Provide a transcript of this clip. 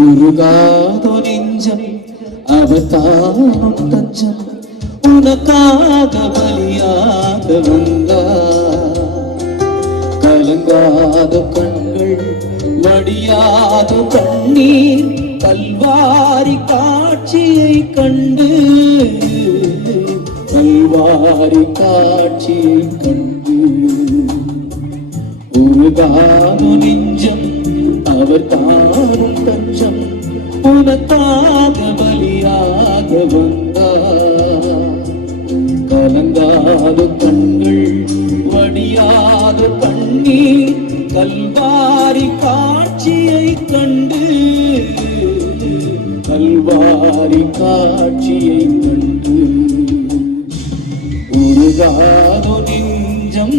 உருகாதோ நெஞ்சம் அவர் தானும் தஞ்சம் உனக்காக பலியாக வந்தார். கலங்காத கண்கள் வடியாத கண்ணீர் கல்வாரி காட்சியை கண்டு கல்வாரி காட்சியை கண்டு உருகாதோ நெஞ்சம் அவர் தானும் தஞ்சம் உனக்காக பலியாக வந்தார். கலங்காத கண்கள் வடியாத கண்ணீர் கல்வாரி காட்சியை கண்டு கல்வாரி காட்சியை கண்டு உருகாதோ நெஞ்சம்